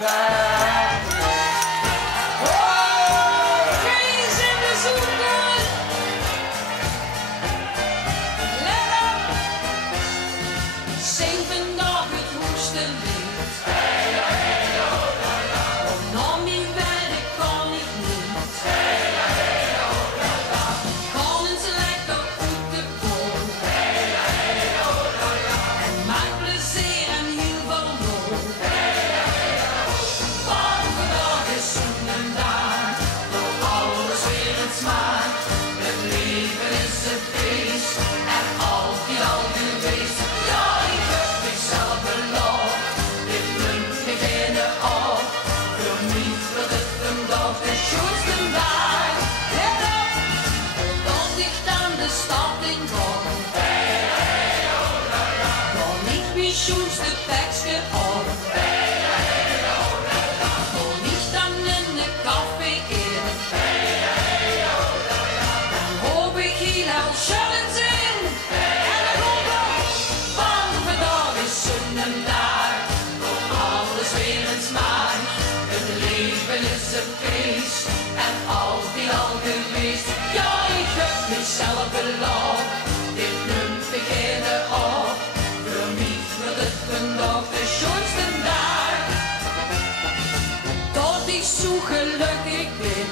pijn. Oh, geen zin te zoeken. Let op. Zing vandaag het hoogste lied. Om niet werk kan ik niet. Kan eens lekker goed te boom. En maak plezier en heel veel lol. Want vandaag is een dag, door alles weer het smaak. Het leven is een feest en altijd al geweest. Ja, ik heb mezelf beloofd, dit munt beginnen op. Voor mij wordt het vandaag de schoonste dag. Let op, tot ik aan de stad in kom. Dan ik mijn schoonste tekstje op. Dan ik dan in de café in. Dan hoop ik heel al schullens in. En dan komt op, want vandaag is zo'n dag. Voor alles weer een smaak. Het leven is een feest en altijd al geweest. Ja, ik heb mezelf beloofd, dit munt beginnen op. Voor mij wordt het vandaag de schoonste dag. Dat ik zo gelukkig ben.